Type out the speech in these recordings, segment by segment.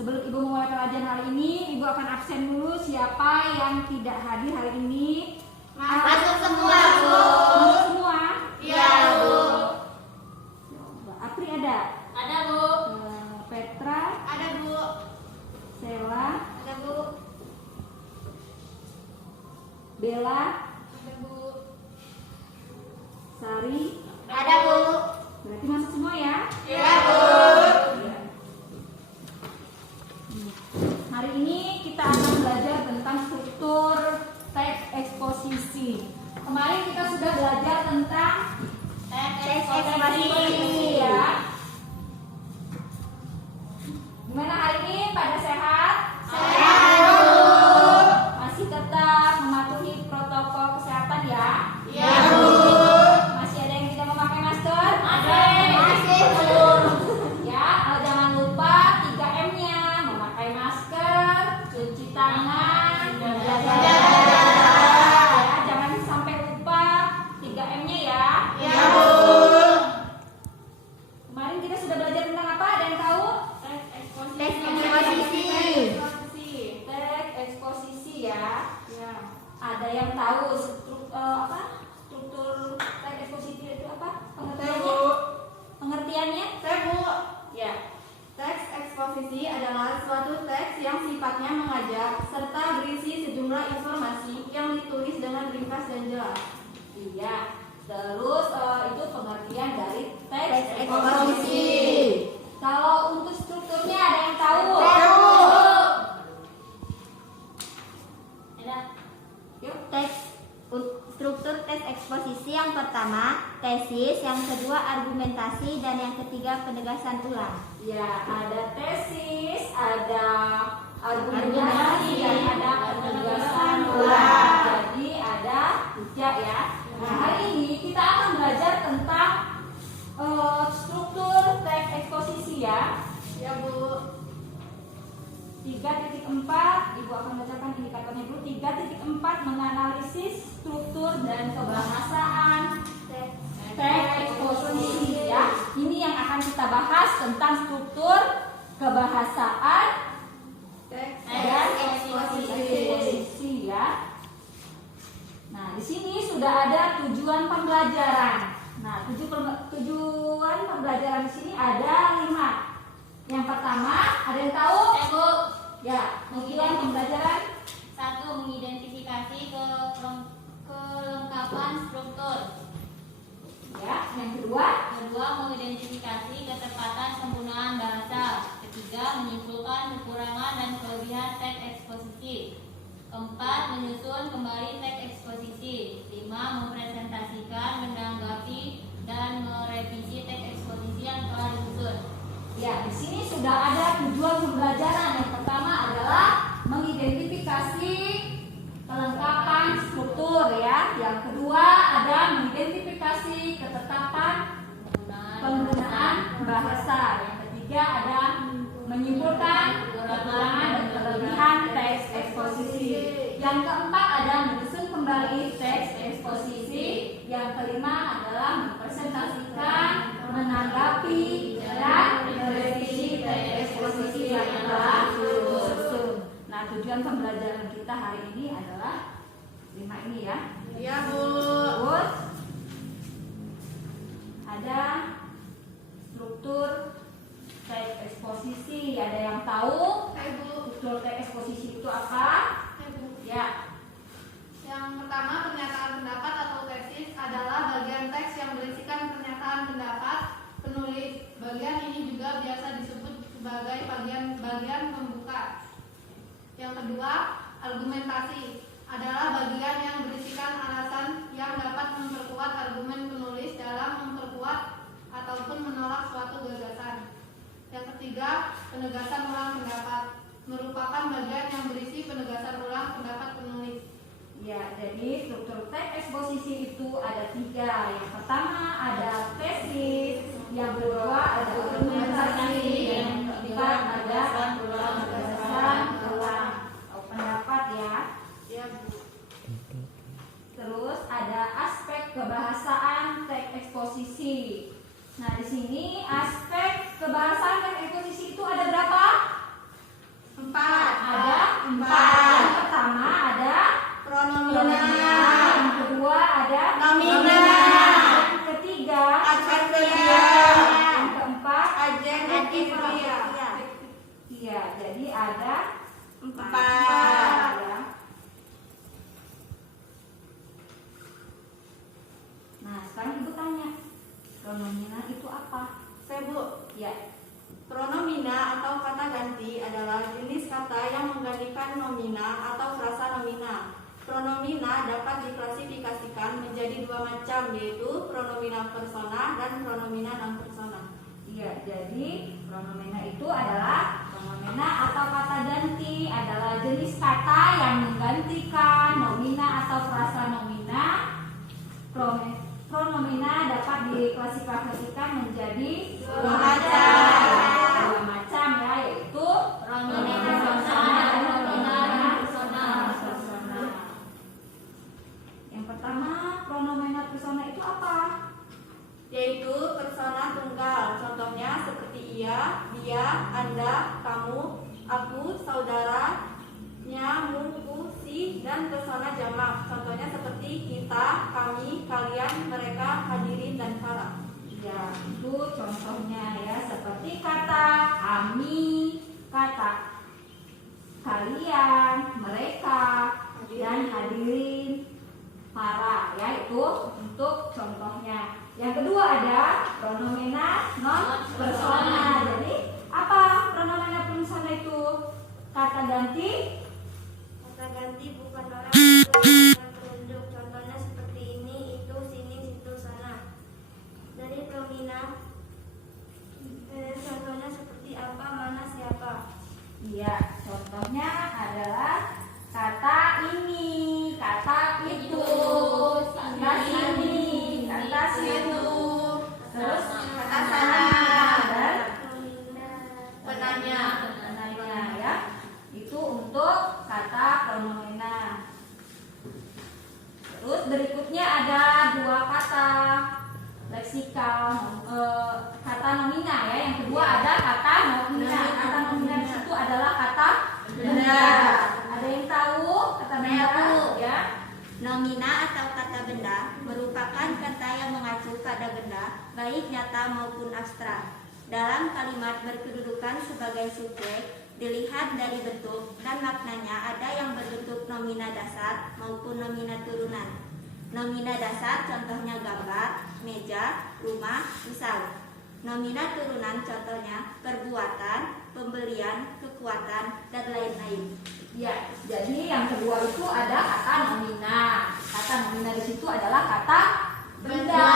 Sebelum Ibu memulai pelajaran hari ini, Ibu akan absen dulu. Siapa yang tidak hadir hari ini? Masuk semua, Bu. Masuk semua? Iya, Bu. Apri ada? Ada, Bu. Petra? Ada, Bu. Sela? Ada, Bu. Bella? Ada, Bu. Sari? Ada, Bu. Berarti masuk semua ya? Iya, Bu. Hari ini kita akan belajar tentang struktur teks eksposisi. Kemarin kita sudah belajar tentang Teks eksposisi ya. Gimana hari ini? Pada sehat? Sehat, Bu. Masih tetap mematuhi protokol kesehatan ya? Iya, Bu. Masih ada yang tidak memakai masker? Masih, Bu. Ya, jangan lupa 3M-nya, memakai masker, cuci tangan, menjaga jarak. Ya, jangan sampai lupa 3M-nya ya. Iya, Bu. Kemarin kita sudah belajar tentang apa? Ada yang tahu? Teks eksposisi. Teks eksposisi ya. Ya. Ada yang tahu struktur teks eksposisi itu apa? Pengertiannya? Pengertiannya? Saya, Bu. Ya. Teks eksposisi adalah suatu teks yang sifatnya mengajak serta berisi sejumlah informasi yang ditulis dengan ringkas dan jelas. Iya. Terus itu pengertian dari teks Teks eksposisi. Kalau untuk strukturnya ada yang tahu? Ada. Yuk. Struktur teks eksposisi yang pertama tesis, yang kedua argumentasi, dan yang ketiga penegasan ulang. Ya, ada tesis, ada argumentasi, dan ada penegasan ulang. Jadi ada 3 ya. Nah, hari ini kita akan belajar tentang struktur teks eksposisi ya. Ya, Bu. 3.4, Ibu akan bacakan indikatornya dulu. 3.4 menganalisis struktur dan kebahasaan teks eksposisi ya. Ini yang akan kita bahas tentang struktur, kebahasaan, Teks dan eksposisi. eksposisi ya. Nah, di sini sudah ada tujuan pembelajaran. Nah, tujuan pembelajaran di sini ada 5. Yang pertama, ada yang tahu? Bu. Ya, tujuan pembelajaran 1. Mengidentifikasi kelengkapan struktur. ya. Yang kedua, 2. Mengidentifikasi ketepatan penggunaan bahasa. 3. Menyimpulkan kekurangan dan kelebihan teks eksposisi. 4. Menyusun kembali teks eksposisi. 5. Mempresentasikan, menanggapi, dan merevisi teks eksposisi yang telah disusun. ya di sini sudah ada tujuan pembelajaran. Yang pertama adalah mengidentifikasi kelengkapan struktur ya. Yang kedua ada mengidentifikasi ketetapan penggunaan bahasa. Yang ketiga ada menyimpulkan kekurangan dan kelebihan teks eksposisi. Yang keempat ada menyusun kembali teks eksposisi. Yang kelima adalah mempresentasikan, menanggapi, dan merevisi teks eksposisi yang telah disusun. Nah, tujuan pembelajaran kita hari ini adalah 5 ini ya. Iya, Bu. Terus ada struktur teks eksposisi. Ada yang tahu Hai, Bu. struktur teks eksposisi itu apa? Hai, Bu. Ya. Yang pertama, pernyataan pendapat atau tesis adalah bagian teks yang berisikan pernyataan pendapat penulis. Bagian ini juga biasa disebut sebagai bagian pembuka. Yang kedua, argumentasi adalah bagian yang berisikan alasan yang dapat memperkuat argumen penulis dalam memperkuat ataupun menolak suatu gagasan. Yang ketiga, penegasan ulang pendapat merupakan bagian yang berisi penegasan ulang pendapat penulis. Ya, jadi struktur teks eksposisi itu ada 3. Yang pertama ada tesis, yang kedua ada argumentasi, dan yang keempat ada penegasan ulang pendapat ya. Ya, Bu. Terus ada aspek kebahasaan teks eksposisi. Nah, di sini aspek kebahasaan teks eksposisi itu ada berapa? Pronomina itu apa? Saya Bu. Ya. Pronomina atau kata ganti adalah jenis kata yang menggantikan nomina atau frasa nomina. Pronomina dapat diklasifikasikan menjadi dua macam, yaitu pronomina persona dan pronomina non persona. Iya, jadi pronomina itu adalah pronomina atau kata ganti adalah jenis kata yang menggantikan nomina atau frasa nomina. Pronomina dapat diklasifikasikan menjadi Dua macam. dua macam ya, yaitu Pronomina persona dan pronomina persona. Yang pertama, pronomina persona itu apa? Yaitu persona tunggal. Contohnya seperti ia, dia, Anda, kamu, aku, saudaranya, mu, ku, si, dan persona jamak. Contohnya seperti kita, kami, kalian, mereka, hadirin, dan para. Ya, itu contohnya ya, seperti kata kami, kata kalian, mereka, dan hadirin, para ya, itu untuk contohnya. Yang kedua ada pronomina non persona. Jadi apa pronomina persona itu? Kata ganti. Kata ganti bukan orang bukan penunjuk. Contohnya seperti ini, itu, sini, situ, sana. Dari pronomina contohnya seperti apa, mana, siapa. Iya, contohnya adalah kata ini, kata itu, kata sini, kata situ, terus kata sana, dan Penanya. penanya ya. Itu untuk kata pronomina. Terus berikutnya ada dua kata leksikal, kata nomina ya. Yang kedua ada kata nomina. Kata nomina di situ adalah kata benda. Ada yang tahu kata benda? Ya. Nomina atau kata benda merupakan kata yang mengacu pada benda, baik nyata maupun abstrak. Dalam kalimat berkedudukan sebagai subjek, dilihat dari bentuk dan maknanya ada yang berbentuk nomina dasar maupun nomina turunan. Nomina dasar contohnya gambar, meja, rumah, misal. Nomina turunan contohnya perbuatan, pembelian, kekuatan, dan lain-lain. Ya, jadi yang kedua itu ada kata nomina. Kata nomina di situ adalah kata benda.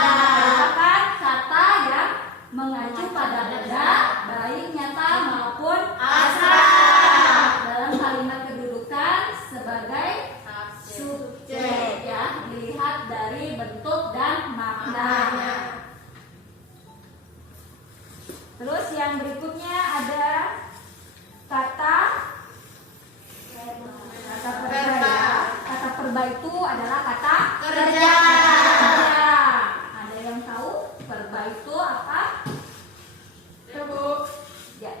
Merupakan kata yang mengacu pada benda, baik nyata maupun abstrak. Dalam kalimat kedudukan sebagai subjek ya, dilihat dari bentuk dan maknanya. Terus yang berikutnya ada kata perba ya. Kata perba itu adalah kata Kerja. kerja. Ada yang tahu perba itu apa? Bu. Ya.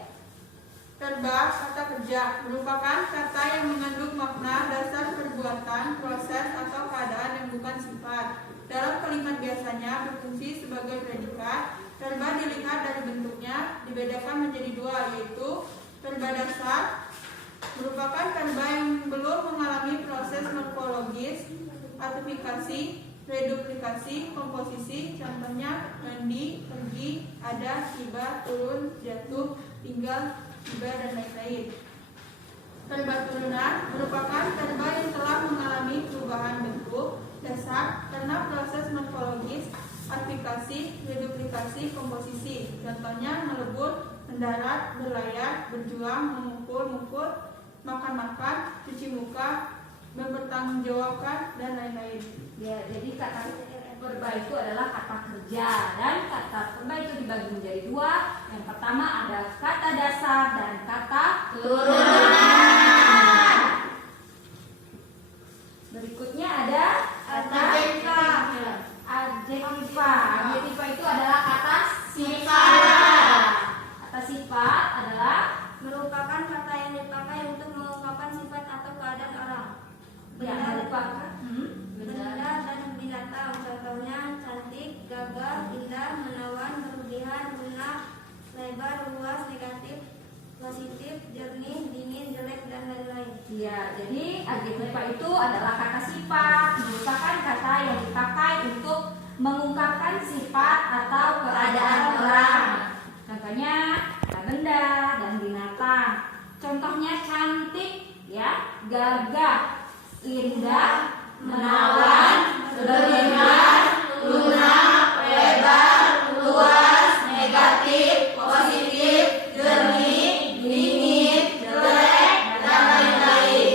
Perba, kata kerja, merupakan kata yang mengandung makna dasar perbuatan, proses, atau keadaan yang bukan sifat. Dalam kalimat biasanya berfungsi sebagai predikat. Perba dilihat dari bentuknya dibedakan menjadi dua, yaitu perba dasar merupakan perba yang belum mengalami proses morfologis, artifikasi, reduplikasi, komposisi. Contohnya mandi, pergi, ada, tiba, turun, jatuh, tinggal, tiba, dan lain-lain. Perba turunan merupakan perba yang telah mengalami perubahan bentuk dasar karena proses morfologis, artifikasi, reduplikasi, komposisi. Contohnya melebur, mendarat, berlayar, berjuang, memukul, makan, cuci muka, mempertanggungjawabkan, dan lain-lain. Ya, jadi kata perba itu adalah kata kerja, dan kata perba itu dibagi menjadi dua. Yang pertama ada kata dasar dan kata turunan. Berikutnya ada kata adjektiva. Adjektiva itu adalah kata sifat. Kata sifat adalah Merupakan kata yang dipakai untuk mengungkapkan sifat atau keadaan orang. yang merupakan Benda dan binatang, contohnya cantik, gagah, indah, menawan, berlebihan, lunak, lebar, luas, negatif, positif, jernih, dingin, jelek, dan lain-lain. ya, jadi adjektiva itu adalah kata sifat, merupakan kata yang dipakai untuk mengungkapkan sifat atau keadaan orang. Contohnya kata benda dan binatang. Contohnya cantik, ya, gagah, indah, menawan, berlebihan, lunak, lebar, luas, negatif, positif, jernih, dingin, jelek, dan lain-lain.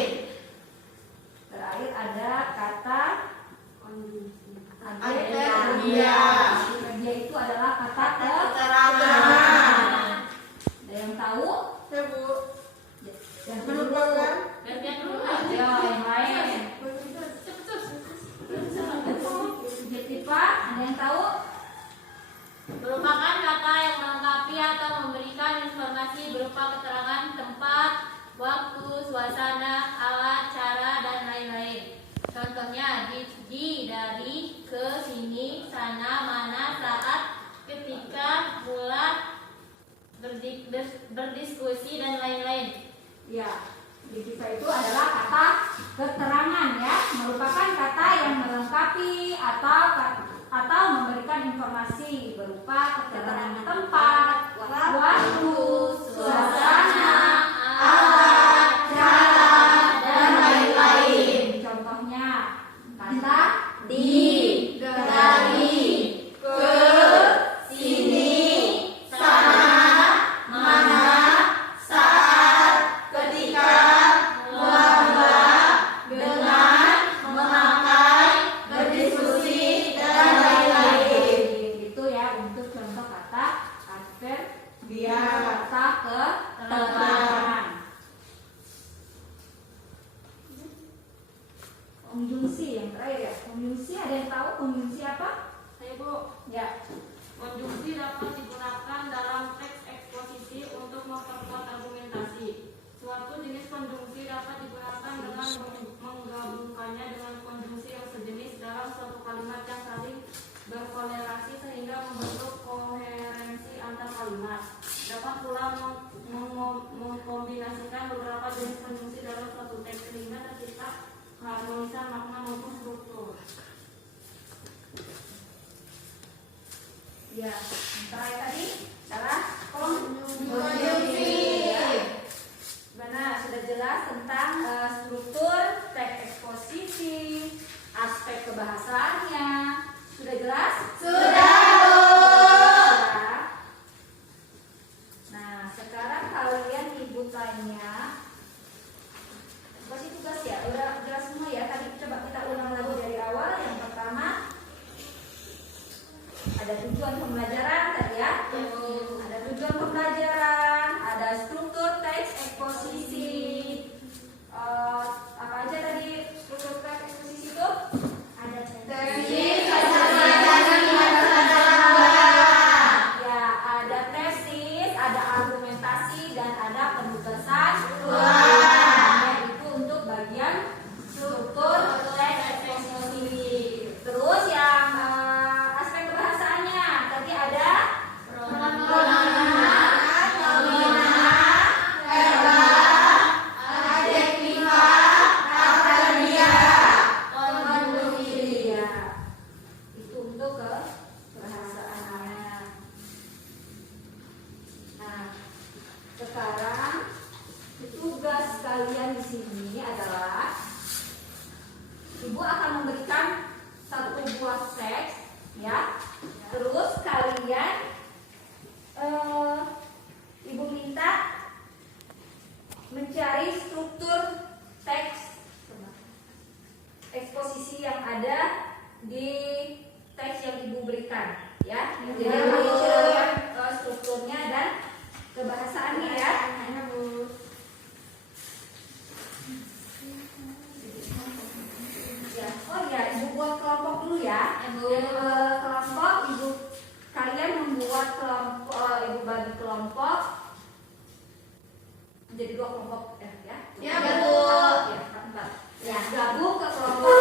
Terakhir ada kata adverbial. Adverbial itu adalah kata keterangan. Ada yang tahu? Ya Bu, Yang merupakan Ayo, yang lain. Jetipa, ada yang tahu? Merupakan kata yang melengkapi atau memberikan informasi berupa keterangan tempat, waktu, suasana, alat, cara, dan lain-lain. Contohnya di, dari, ke, sini, sana, mana, saat, ketika, bulat, berdiskusi, dan lain-lain. Ya, jetipa itu adalah kata keterangan, ya, merupakan kata yang melengkapi atau memberikan informasi berupa keterangan tempat, waktu, suasana, alat, cara, dan lain-lain. Contohnya kata di, dari, ke, sini, sana, mana, saat, ketika, mula-mula, dengan, memakai, berdiskusi, dan lain-lain. Itu ya untuk contoh kata adverbial, kata keterangan. Konjungsi yang terakhir ya. Konjungsi, ada yang tahu konjungsi apa? Saya Bu, Ya. konjungsi dapat digunakan dalam teks eksposisi untuk memperkuat argumentasi. Suatu jenis konjungsi dapat digunakan dengan menggabungkannya dengan konjungsi yang sejenis dalam suatu kalimat yang saling berkolerasi sehingga membentuk koherensi antar kalimat. Dapat pula mengkombinasikan beberapa jenis konjungsi dalam suatu teks sehingga tercipta keharmonisan makna maupun struktur. Ya, yang terakhir tadi adalah konjungsi. Mana sudah jelas tentang struktur teks eksposisi, aspek kebahasaannya. Sudah jelas? Sudah, Bu. Ya. Nah, sekarang kalian ibu tanya. Kasih tugas ya, udah jelas semua ya. Tadi coba kita ulang lagi dari awal. Yang pertama ada tujuan pembelajaran tadi ya. Ada tujuan pembelajaran, ada struktur teks eksposisi. Apa aja tadi struktur teks eksposisi itu? Ada Tesis, ya, ada tesis, ada argumentasi, dan ada penugasan. Itu untuk bagian struktur teks eksposisi. Terus yang aspek kebahasaannya tadi ada ya, itu untuk kebahasaannya. Nah, sekarang tugas kalian di sini adalah ibu akan memberikan satu buah teks, ya. Terus kalian ibu minta mencari struktur teks eksposisi yang ada di teks yang ibu berikan, ya. Jadi harus lihat strukturnya dan kebahasaannya, ya. Ya. Oh ya, ibu buat kelompok dulu ya. Kelompok ibu kalian membuat kelompok, ibu bagi kelompok menjadi 2 kelompok ya. Ya, Bu. Ya, bentar. Ya, gabung ke kelompok.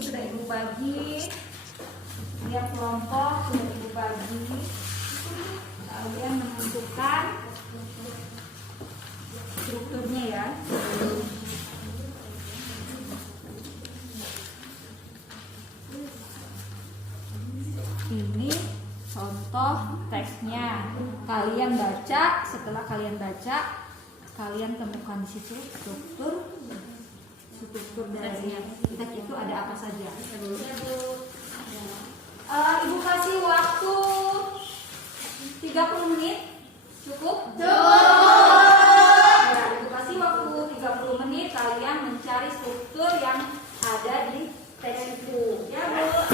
sudah Ibu bagi. Tiap kelompok sudah Ibu bagi. Kalian menentukan strukturnya ya. Ini contoh teksnya. Kalian baca, setelah kalian baca, kalian temukan di situ struktur dari teks itu ada apa saja. Ibu kasih waktu 30 menit. Cukup? Ya, Ibu kasih waktu 30 menit kalian mencari struktur yang ada di teks itu. Ya, Bu.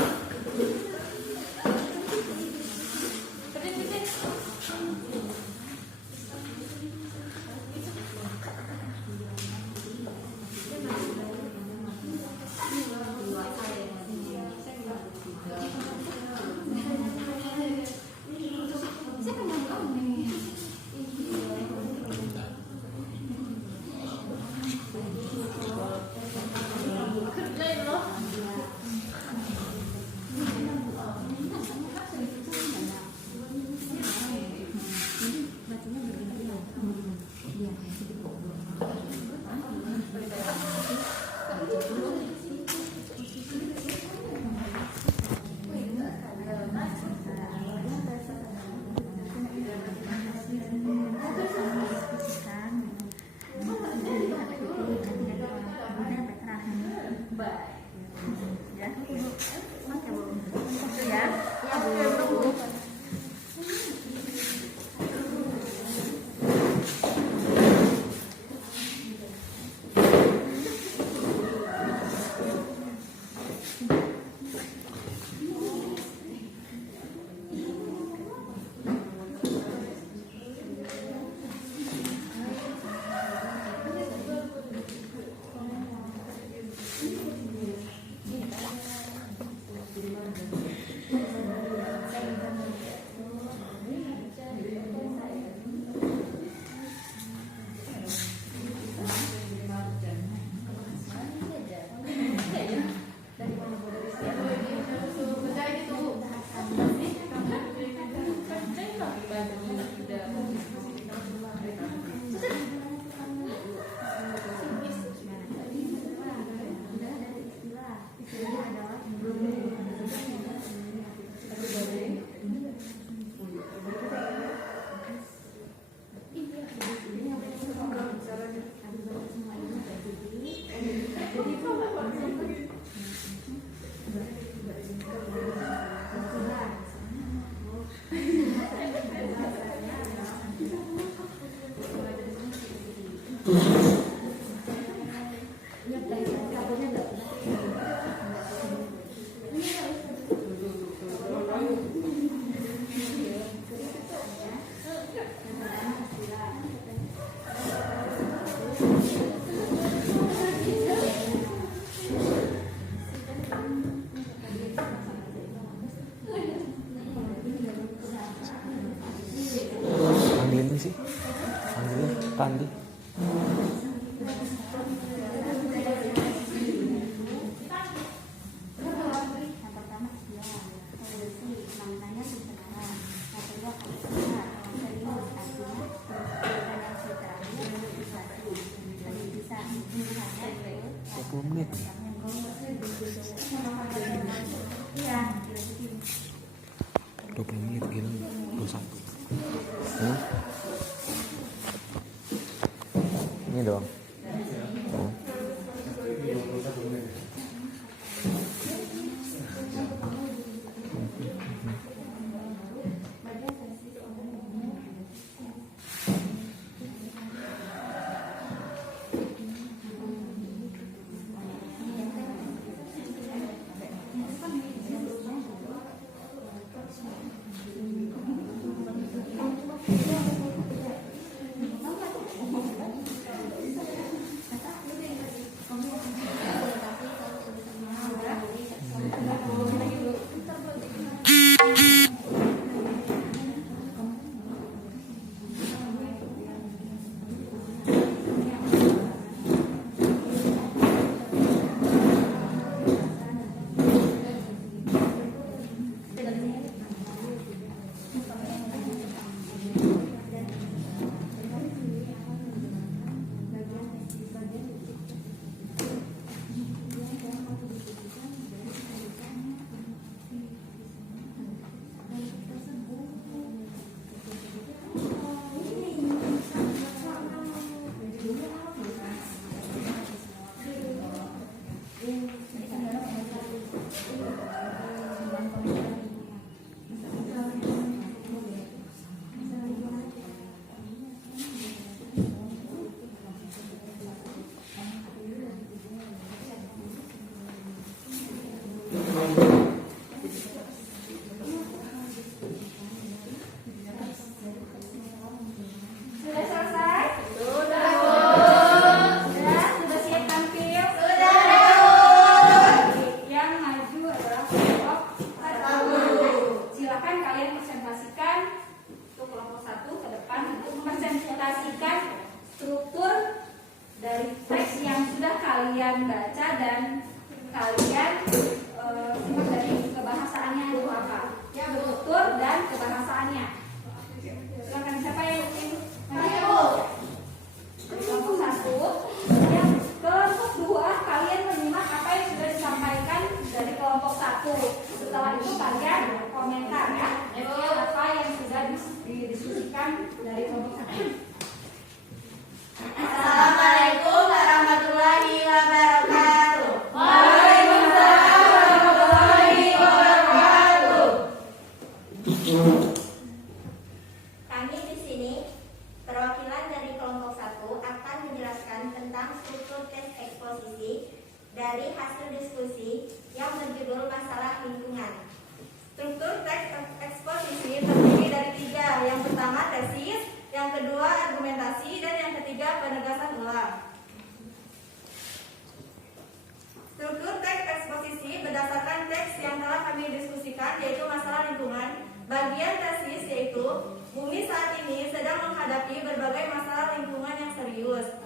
Panggilin sih, panggilin Pandi. Menit. 20 menit gila 21. Ini dong. Oh. baca dan kalian simak dari kebahasaannya itu apa. Ya, bertutur dan kebahasaannya. Silakan, siapa yang ingin? Ayo. Kelompok 1. Yang kelompok 2 kalian menyimak apa yang sudah disampaikan dari kelompok 1. Setelah itu kalian komentar ya. Apa yang sudah didiskusikan dari kelompok 1. Assalamualaikum warahmatullahi wabarakatuh. Kami di sini perwakilan dari kelompok 1 akan menjelaskan tentang struktur tes eksposisi dari hasil diskusi yang berjudul masalah lingkungan. Struktur tes eksposisi terdiri dari 3. Yang pertama tesis, yang kedua argumentasi, dan yang ketiga penegasan ulang. Struktur teks eksposisi berdasarkan teks yang telah kami diskusikan, yaitu masalah lingkungan. Bagian tesis yaitu bumi saat ini sedang menghadapi berbagai masalah lingkungan yang serius.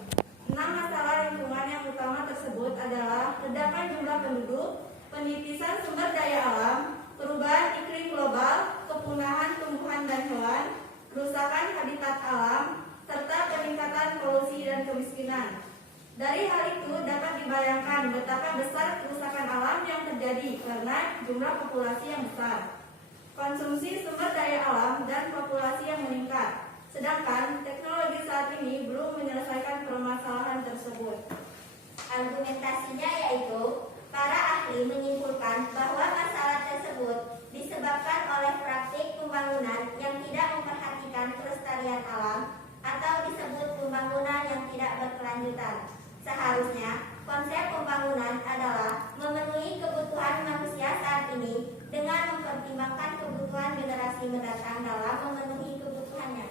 6 masalah lingkungan yang utama tersebut adalah ledakan jumlah penduduk, penipisan sumber daya alam, perubahan iklim global, kepunahan tumbuhan dan hewan, kerusakan habitat alam, serta peningkatan polusi dan kemiskinan. Dari hal itu dapat dibayangkan betapa besar kerusakan alam yang terjadi karena jumlah populasi yang besar, konsumsi sumber daya alam, dan populasi yang meningkat. Sedangkan teknologi saat ini belum menyelesaikan permasalahan tersebut. Argumentasinya yaitu para ahli menyimpulkan bahwa masalah tersebut disebabkan oleh praktik pembangunan yang tidak memperhatikan kelestarian alam atau disebut pembangunan yang tidak berkelanjutan. Seharusnya konsep pembangunan adalah memenuhi kebutuhan manusia saat ini dengan mempertimbangkan kebutuhan generasi mendatang dalam memenuhi kebutuhannya.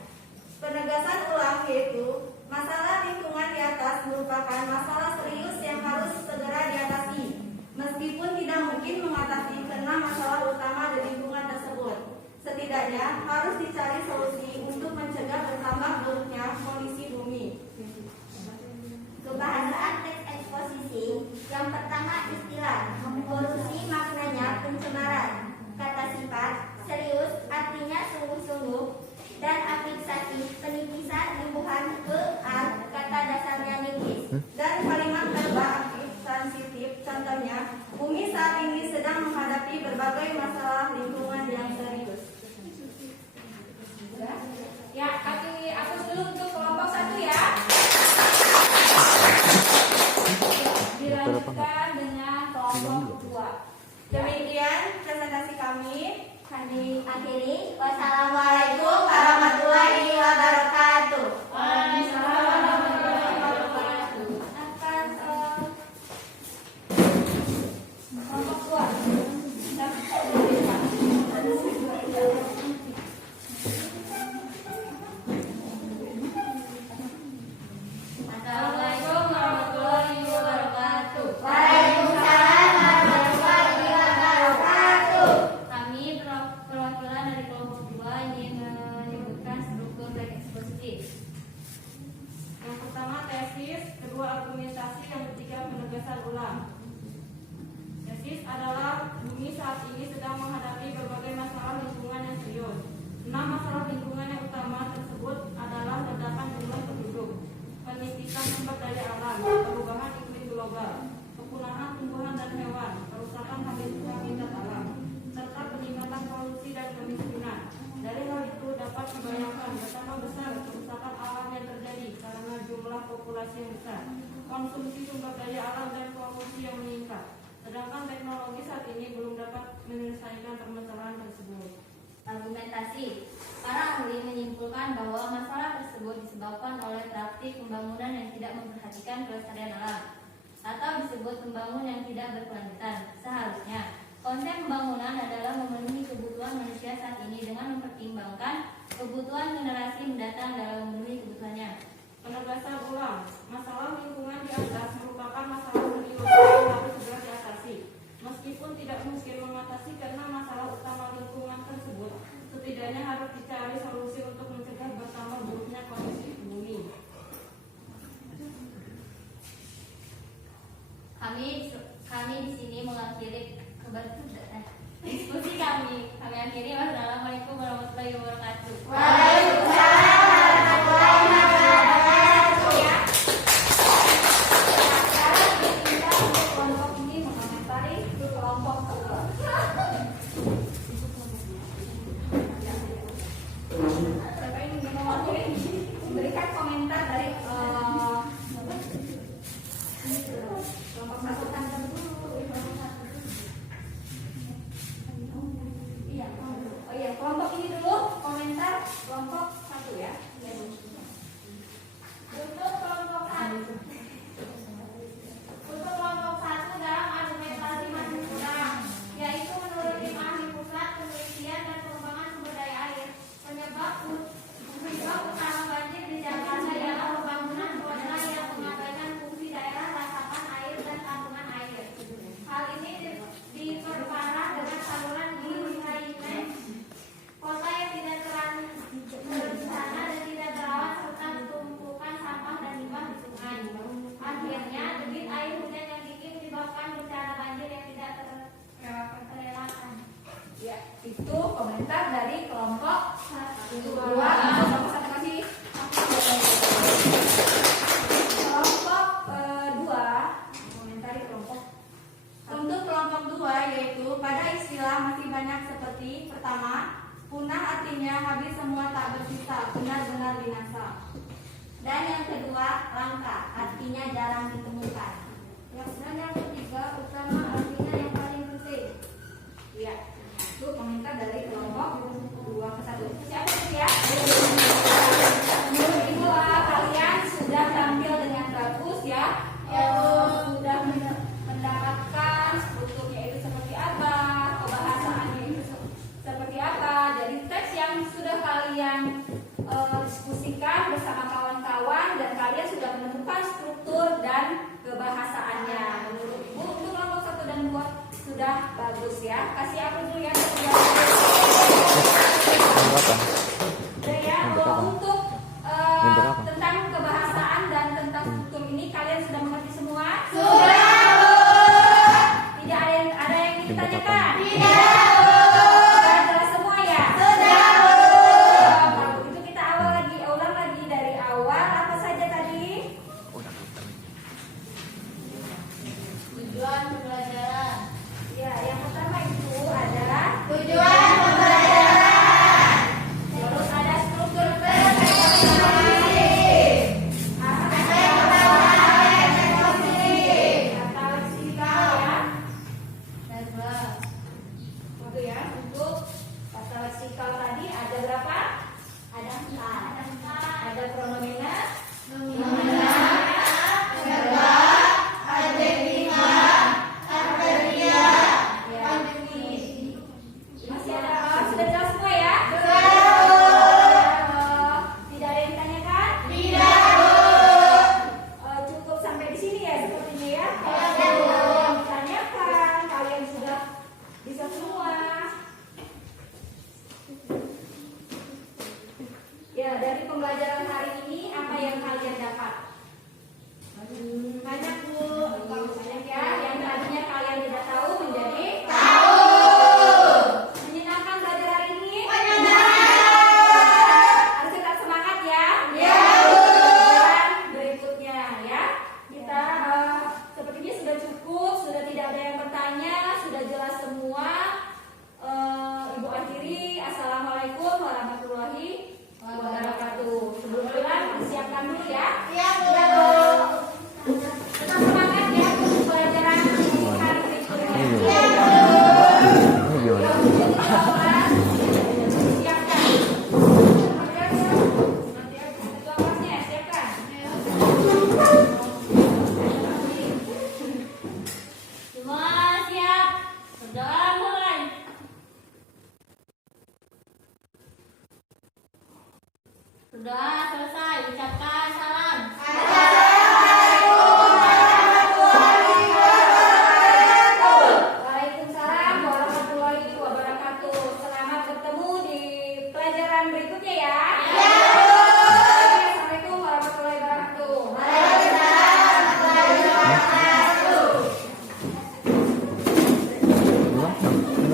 Penegasan ulang yaitu masalah lingkungan di atas merupakan masalah serius yang harus segera diatasi. Meskipun tidak mungkin mengatasi karena masalah utama di lingkungan tersebut, setidaknya harus dicari solusi untuk mencegah bertambah buruknya kondisi bumi. Kebahasaan teks eksposisi. Yang pertama istilah. Polusi maknanya pencemaran. Kata sifat serius artinya sungguh-sungguh, dan afiksasi penipisan tumbuhan ke kata dasarnya nipis. Dan kalimat verba aktif transitif, contohnya bumi saat ini sedang menghadapi berbagai masalah lingkungan yang serius. Ya, aku dulu untuk kelompok 1 ya. Dilanjutkan dengan kelompok 2. Demikian presentasi kami. Kami akhiri. Wassalamualaikum warahmatullahi wabarakatuh. Waalaikumsalam warahmatullahi wabarakatuh. Akan kelompok 2. Assalamualaikum warahmatullahi wabarakatuh. Waalaikumsalam warahmatullahi wabarakatuh. Kami perwakilan dari kelompok 2 ingin menyebutkan struktur teks eksposisi. Yang pertama tesis, kedua argumentasi, yang ketiga penegasan ulang. Tesis adalah bumi saat ini sedang menghadapi berbagai masalah lingkungan yang serius. 6 masalah lingkungan yang utama tersebut adalah ledakan jumlah penduduk, penipisan sumber daya alam, perubahan iklim global, kepunahan tumbuhan dan hewan, kerusakan habitat alam, serta peningkatan polusi dan kemiskinan. Dari hal itu dapat dibayangkan betapa besar kerusakan alam yang terjadi karena jumlah populasi yang besar, konsumsi sumber daya alam, dan polusi yang meningkat. Sedangkan teknologi saat ini belum dapat menyelesaikan permasalahan tersebut. Argumentasi. Para ahli menyimpulkan bahwa masalah tersebut disebabkan oleh praktik pembangunan yang tidak memperhatikan kelestarian alam atau disebut pembangunan yang tidak berkelanjutan. Seharusnya konsep pembangunan adalah memenuhi kebutuhan manusia saat ini dengan mempertimbangkan kebutuhan generasi mendatang dalam memenuhi kebutuhannya. Penegasan ulang, masalah lingkungan di atas merupakan masalah serius yang harus segera diatasi. Meskipun tidak mungkin mengatasi karena masalah utama lingkungan tersebut, setidaknya harus dicari solusi untuk mencegah bertambah buruknya kondisi bumi. Kami di sini mengakhiri diskusi kami. Kami akhiri. Wassalamualaikum warahmatullahi wabarakatuh. Waalaikumsalam warahmatullahi wabarakatuh. Kita untuk kelompok ini mengomentari kelompok kedua. Siapa yang ingin mewakili? Memberikan komentar dari kelompok satu. Iya, oh iya, kelompok ini dulu komentar kelompok satu ya. Untuk kelompok satu dalam argumentasi masih kurang, yaitu menurut tim ahli pusat penelitian dan pengembangan sumber daya air, penyebab utama banjir di Jakarta ialah pembangunan kota yang mengabaikan fungsi daerah resapan air dan tampungan air. Hal ini diperparah dengan saluran di Highland, kota yang tidak terencana dan tidak terawat serta tumpukan sampah dan limbah di sungai. Akhirnya, debit air hujan yang tinggi menyebabkan bencana banjir yang tidak terelakkan. Ya, itu komentar dari kelompok dua. Kelompok satu masih. Kelompok dua komentari kelompok. Untuk kelompok 2 yaitu pada istilah masih banyak seperti pertama, punah artinya habis semua tak bersisa, benar-benar binasa. Dan yang kedua, langka, artinya jarang ditemukan. Dan yang ketiga, utama artinya yang paling penting. Ya, itu komentar dari kelompok dua ke satu. Siapa itu ya? Menurut ibu kalian sudah tampil dengan bagus ya. Sudah mendapatkan strukturnya itu seperti apa, kebahasaannya itu seperti apa. Jadi teks yang sudah kalian diskusikan bersama kawan-kawan dan kalian sudah menemukan struktur dan kebahasaannya. Menurut ibu untuk kelompok 1 dan 2 sudah bagus ya. Kasih aku dulu ya. Berapa? Ya, untuk tentang kebahasaan dan tentang struktur ini kalian sudah mengerti semua? Sudah. Tidak ada yang ditanyakan? Tidak. Sudah jelas semua ya? Sudah. Bagus. Itu kita ulang lagi dari awal. Apa saja tadi? Tujuan pembelajaran. Ya, yang pertama itu ada Tujuan pembelajaran. terus ada struktur kata leksikal ya. Itu ya, untuk kata leksikal tadi ada berapa? Ada 4. Ada pronomina, masih ada sudah jelas semua ya? Tidak ada yang ditanyakan? Cukup sampai di sini ya sepertinya ya? Kalau ada yang ditanyakan, kalian sudah bisa semua. Ya, dari pembelajaran hari ini apa yang kalian dapat? Banyak Bu. Banyak ya. Yang tadinya kalian tidak tahu menjadi tahu. Menyenangkan belajar hari ini? Harus tetap semangat ya. Dan berikutnya ya. Kita sepertinya sudah cukup, sudah tidak ada yang bertanya, sudah jelas semua. Ibu akhiri. Assalamualaikum warahmatullahi wabarakatuh. Sebelum pulang, siapkan dulu ya. Tetap semangat ya untuk pelajaran hari berikutnya. Ini gimana? Siapkan. Ketua kelasnya siapkan. Semua siap. Berdoa mulai. Berdoa selesai. Ucapkan salam. Assalamualaikum warahmatullahi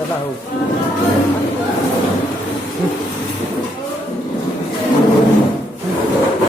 tahu.